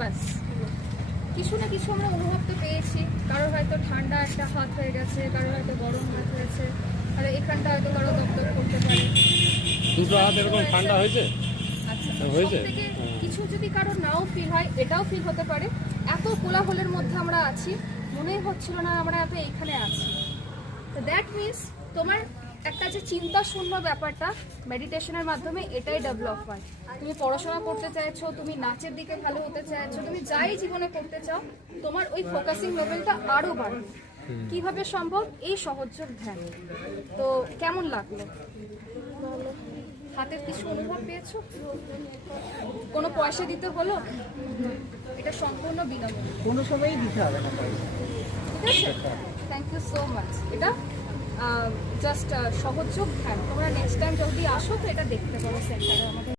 ব্যাস কিছু না কিছু আমরা অনুভব তো পেয়েছি। কারোর হয়তো ঠান্ডা একটা হাত হয়ে গেছে, কারোর হয়তো গরম হাত হয়েছে, আর এখানটা হয়তো কারো দপদপ করতে পারে। দুটো হাত এরকম ঠান্ডা হয়েছে? আচ্ছা, হয়েছে? সবথেকে কিছু যদি কারো নাও ফিল হয়, এটাও ফিল হতে পারে এত কোলাহলের মধ্যে আমরা আছি, মনেই হচ্ছিল না আমরা এত এইখানে আছি। তো দ্যাট মিনস তোমার একটা যে চিন্তা শূন্য ব্যাপারটা মেডিটেশনের মাধ্যমে এটাই ডেভেলপ হয়। তুমি পড়াশোনা করতে চাইছো, তুমি নাচের দিকে ভালো হতে চাইছো, তুমি যাই জীবনে করতে চাও, তোমার ওই ফোকাসিং লেভেলটা আরও বাড়বে। কিভাবে সম্ভব? এই সহযোগ ধ্যান। তো কেমন লাগলো? হাতের কিছু অনুভব পেয়েছো? কোনো পয়সা দিতে হলো? এটা সম্পূর্ণ বিনামূল্যে, কোনো সময়ই দিতে হবে না। ঠিক আছে? Thank you so much. এটা জাস্ট সহযোগ ধ্যান। তোমরা নেক্সট টাইম যদি আসো তো এটা দেখতে পারো সেন্টারে আমাদের।